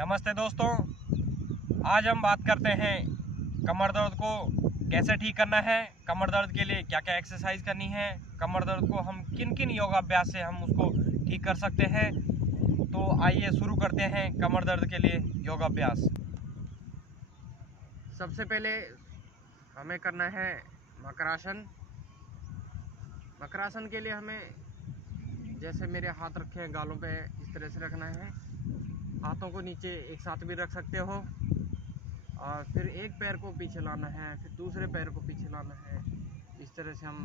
नमस्ते दोस्तों, आज हम बात करते हैं कमर दर्द को कैसे ठीक करना है। कमर दर्द के लिए क्या क्या एक्सरसाइज करनी है, कमर दर्द को हम किन किन योगाभ्यास से हम उसको ठीक कर सकते हैं। तो आइए शुरू करते हैं कमर दर्द के लिए योगाभ्यास। सबसे पहले हमें करना है मकरासन। मकरासन के लिए हमें जैसे मेरे हाथ रखे हैं गालों पे, इस तरह से रखना है। हाथों को नीचे एक साथ भी रख सकते हो और फिर एक पैर को पीछे लाना है, फिर दूसरे पैर को पीछे लाना है। इस तरह से हम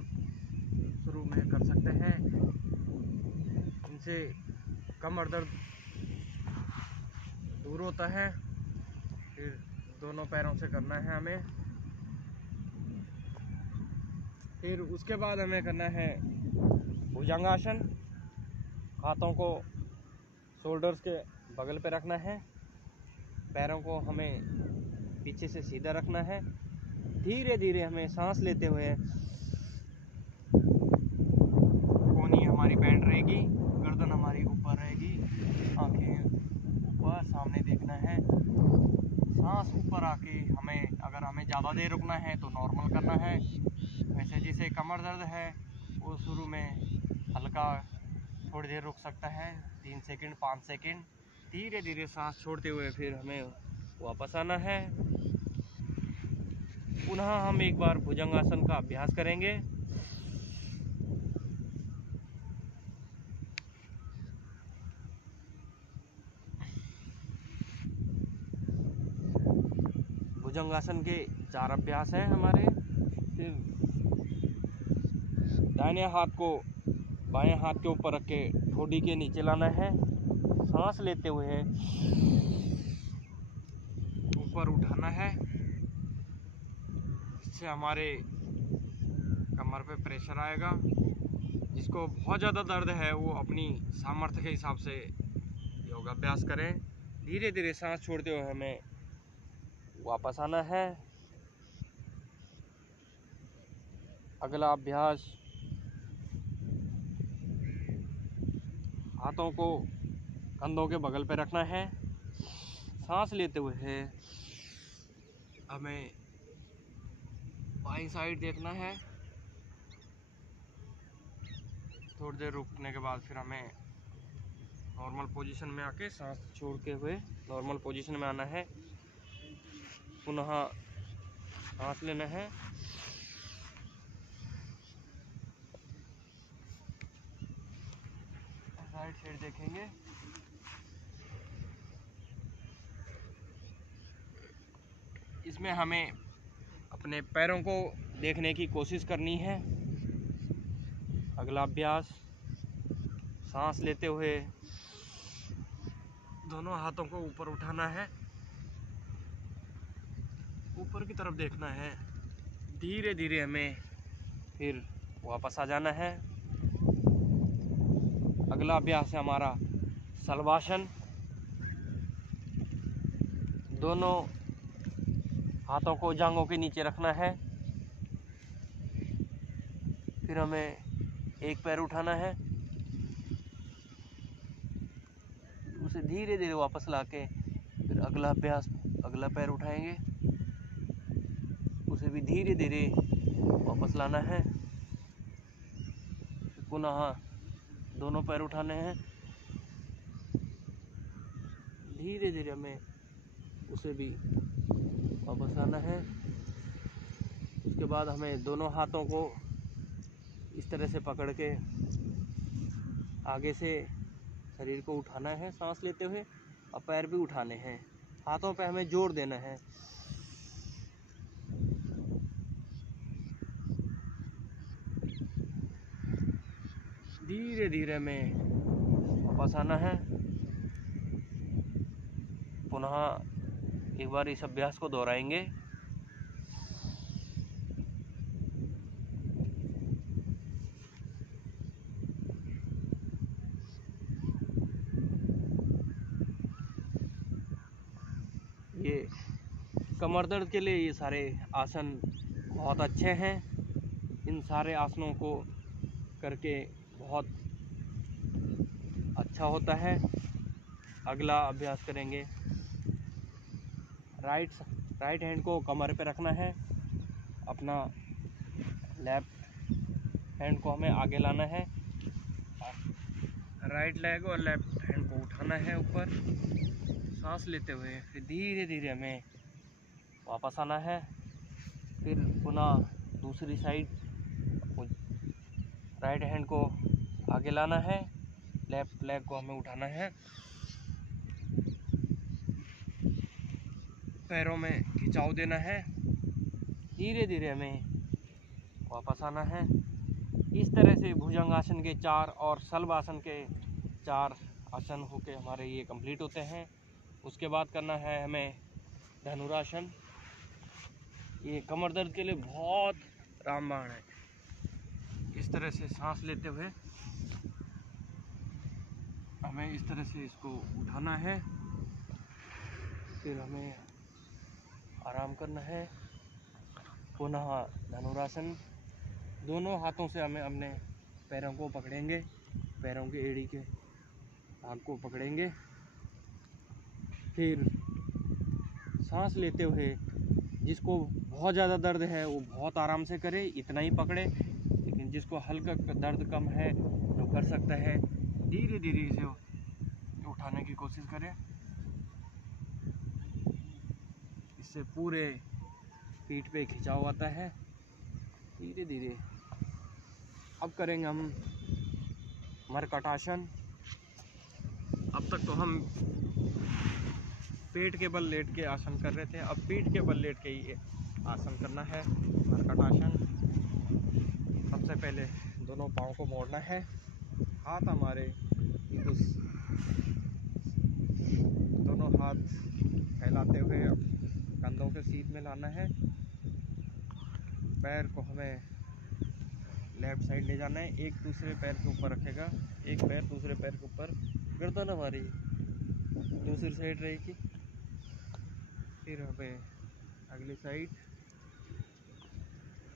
शुरू में कर सकते हैं। इनसे कमर दर्द दूर होता है। फिर दोनों पैरों से करना है हमें। फिर उसके बाद हमें करना है भुजंगासन। हाथों को शोल्डर्स के बगल पे रखना है, पैरों को हमें पीछे से सीधा रखना है। धीरे धीरे हमें सांस लेते हुए कोहनी हमारी बैंड रहेगी, गर्दन हमारी ऊपर रहेगी, आंखें ऊपर सामने देखना है। सांस ऊपर आके अगर हमें ज़्यादा देर रुकना है तो नॉर्मल करना है। वैसे जिसे कमर दर्द है वो शुरू में हल्का थोड़ी देर रुक सकता है, 3 सेकंड 5 सेकंड। धीरे धीरे सांस छोड़ते हुए फिर हमें वापस आना है। पुनः हम एक बार भुजंगासन का अभ्यास करेंगे। भुजंगासन के 4 अभ्यास हैं हमारे। फिर दाहिने हाथ को बाएं हाथ के ऊपर रख के ठोड़ी के नीचे लाना है। सांस लेते हुए ऊपर उठाना है। इससे हमारे कमर पे प्रेशर आएगा। जिसको बहुत ज़्यादा दर्द है वो अपनी सामर्थ्य के हिसाब से योगाभ्यास करें। धीरे धीरे सांस छोड़ते हुए हमें वापस आना है। अगला अभ्यास, हाथों को कंधों के बगल पे रखना है। सांस लेते हुए हमें बाईं साइड देखना है। थोड़ी देर रुकने के बाद फिर हमें नॉर्मल पोजीशन में आके सांस छोड़ते हुए नॉर्मल पोजीशन में आना है। पुनः सांस लेना है। राइट साइड देखेंगे। इसमें हमें अपने पैरों को देखने की कोशिश करनी है। अगला अभ्यास, सांस लेते हुए दोनों हाथों को ऊपर उठाना है, ऊपर की तरफ देखना है। धीरे धीरे हमें फिर वापस आ जाना है। अगला अभ्यास है हमारा शलभासन। दोनों हाथों को जांघों के नीचे रखना है। फिर हमें एक पैर उठाना है, उसे धीरे धीरे वापस लाके फिर अगला अभ्यास, अगला पैर उठाएंगे, उसे भी धीरे धीरे वापस लाना है। पुनः दोनों पैर उठाने हैं, धीरे धीरे हमें उसे भी वापस लाना है। उसके बाद हमें दोनों हाथों को इस तरह से पकड़ के आगे से शरीर को उठाना है सांस लेते हुए, और पैर भी उठाने हैं। हाथों पे हमें जोर देना है। धीरे धीरे हमें वापस आना है। पुनः एक बार इस अभ्यास को दोहराएंगे। ये कमर दर्द के लिए ये सारे आसन बहुत अच्छे हैं। इन सारे आसनों को करके बहुत अच्छा होता है। अगला अभ्यास करेंगे राइट हैंड को कमर पे रखना है, अपना लेफ्ट हैंड को हमें आगे लाना है, राइट लेग और लेफ्ट हैंड को उठाना है ऊपर, सांस लेते हुए फिर धीरे धीरे हमें वापस आना है। फिर पुनः दूसरी साइड राइट हैंड को आगे लाना है, लेफ्ट लेग को हमें उठाना है, पैरों में खिंचाव देना है, धीरे धीरे हमें वापस आना है। इस तरह से भुजंगासन के 4 और शलभासन के 4 आसन होके हमारे ये कंप्लीट होते हैं। उसके बाद करना है हमें धनुरासन। ये कमर दर्द के लिए बहुत रामबाण है। इस तरह से सांस लेते हुए हमें इस तरह से इसको उठाना है, फिर हमें आराम करना है। पुनः धनुरासन, दोनों हाथों से हमें अपने पैरों को पकड़ेंगे, पैरों के एड़ी के भाग को पकड़ेंगे, फिर सांस लेते हुए जिसको बहुत ज़्यादा दर्द है वो बहुत आराम से करे, इतना ही पकड़े, लेकिन जिसको हल्का दर्द कम है वो कर सकता है, धीरे धीरे इसे उठाने की कोशिश करें। इससे पूरे पीठ पे खिंचाव आता है, धीरे धीरे। अब करेंगे हम मरकटासन। अब तक तो हम पेट के बल लेट के आसन कर रहे थे, अब पीठ के बल लेट के ही आसन करना है मरकटासन। सबसे पहले दोनों पाँव को मोड़ना है, हाथ हमारे उस दोनों हाथ फैलाते हुए कंधों के सीध में लाना है, पैर को हमें लेफ्ट साइड ले जाना है, एक दूसरे पैर के ऊपर रखेगा, एक पैर दूसरे पैर के ऊपर, गर्दन हमारी दूसरी साइड रहेगी। फिर हमें अगली साइड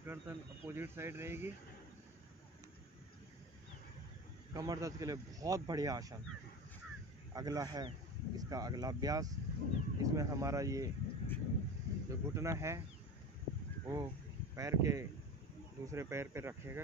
गर्दन अपोजिट साइड रहेगी। कमर दर्द के लिए बहुत बढ़िया आसन। अगला है इसका अगला अभ्यास। इसमें हमारा ये जो घुटना है वो पैर के दूसरे पैर पे रखेगा,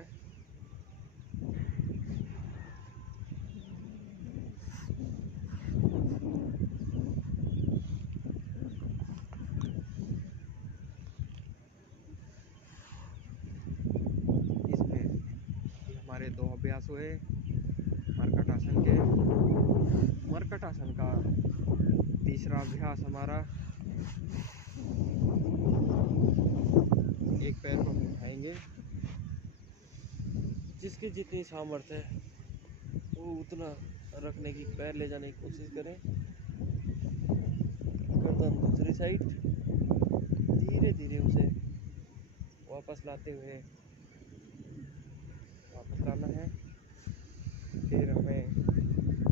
हमारे 2 अभ्यास हुए मरकटासन के। मरकटासन का तीसरा अभ्यास हमारा, एक पैर को उठाएंगे, जिसकी जितनी सामर्थ्य है वो उतना रखने की, पैर ले जाने की कोशिश करें। गर्दन दूसरी साइड, धीरे धीरे उसे वापस लाते हुए वापस लाना है। फिर हमें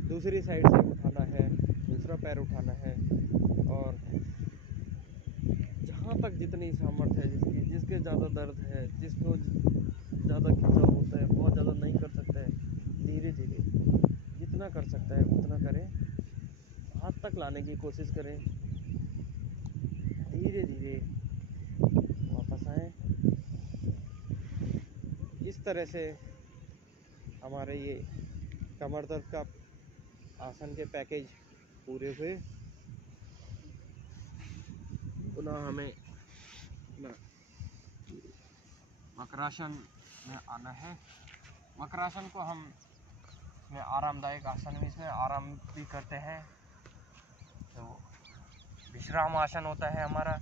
दूसरी साइड से उठाना है, दूसरा पैर उठाना है, और जहाँ तक जितनी सामर्थ्य है, जिसके ज़्यादा दर्द है, जिसको ज़्यादा खिंचाव होता है, बहुत ज़्यादा नहीं कर सकता है, धीरे धीरे जितना कर सकता है उतना करें, हाथ तक लाने की कोशिश करें, धीरे धीरे वापस आएं। इस तरह से हमारे ये कमर दर्द का आसन के पैकेज पूरे हुए। पुनः हमें मकरासन में आना है। मकरासन को हम इसमें आरामदायक आसन में इसमें आराम भी करते हैं, तो विश्राम आसन होता है हमारा।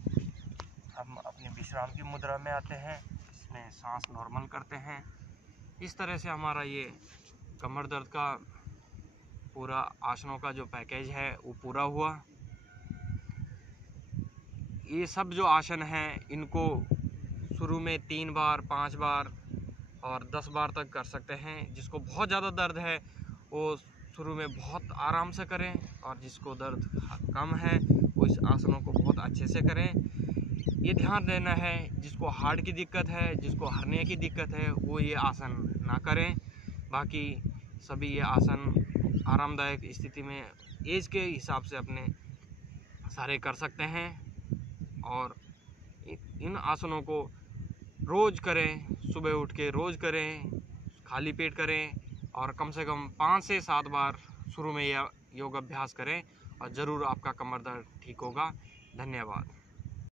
हम अपने विश्राम की मुद्रा में आते हैं, इसमें सांस नॉर्मल करते हैं। इस तरह से हमारा ये कमर दर्द का पूरा आसनों का जो पैकेज है वो पूरा हुआ। ये सब जो आसन हैं इनको शुरू में 3 बार, 5 बार और 10 बार तक कर सकते हैं। जिसको बहुत ज़्यादा दर्द है वो शुरू में बहुत आराम से करें, और जिसको दर्द कम है वो इस आसनों को बहुत अच्छे से करें। ये ध्यान देना है, जिसको हार्ट की दिक्कत है, जिसको हर्निया की दिक्कत है, वो ये आसन ना करें। बाकी सभी ये आसन आरामदायक स्थिति में एज के हिसाब से अपने सारे कर सकते हैं। और इन आसनों को रोज़ करें, सुबह उठ के रोज़ करें, खाली पेट करें और कम से कम 5 से 7 बार शुरू में यह योग अभ्यास करें और ज़रूर आपका कमर दर्द ठीक होगा। धन्यवाद।